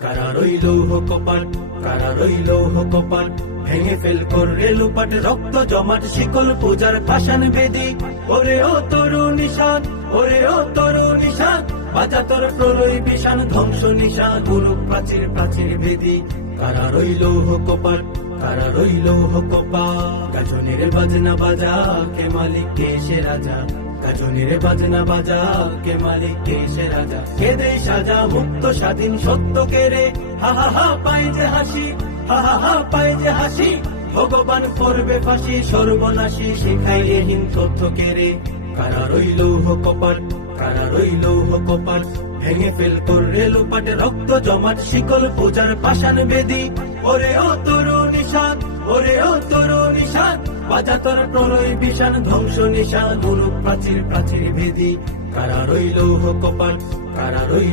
কারা রইল কপাট, কারা রইল কপাট, ভেঙে ফেল করে লুপাট, রক্ত জমাট শিকল পূজার পাষাণ বেদি। ওরে ও তরু নিশান, ওরে ও তরু নিশান, বাজা তোর প্রলয় বিষাণ, ধ্বংস নিশান, গুরু প্রাচীর প্রাচীর বেদি। কারা রইল কপাট, কারা রইল কপাট, গাজনের বাজনা বাজা, কে মালিক কে সে রাজা। গাজনের বাজনা বাজা, কে মালিক কে সে রাজা। কে দেই সাজা মুক্ত স্বাধীন সত্য কেড়ে, হা হা হা পাই যে হাসি, হা হা হা পাই যে হাসি। ভগবান করবে ফাঁসি, সর্বনাশী শিখাইয়ে হীন তথ্য কেড়ে। কারা রইল কপাট, কারা রইল কপাট, ভেঙে ফেল করে লুপাট, রক্ত জমাট শিকল পূজার পাষাণ বেদি। ওরে ও তরু নিশান, ওরে ও তরু নিশান, বাজা তোর প্রলয় বিষাণ, ধ্বংস নিশান, গুরু প্রাচীর প্রাচীর বেদি। কারা রইল কপাট, কারা রইল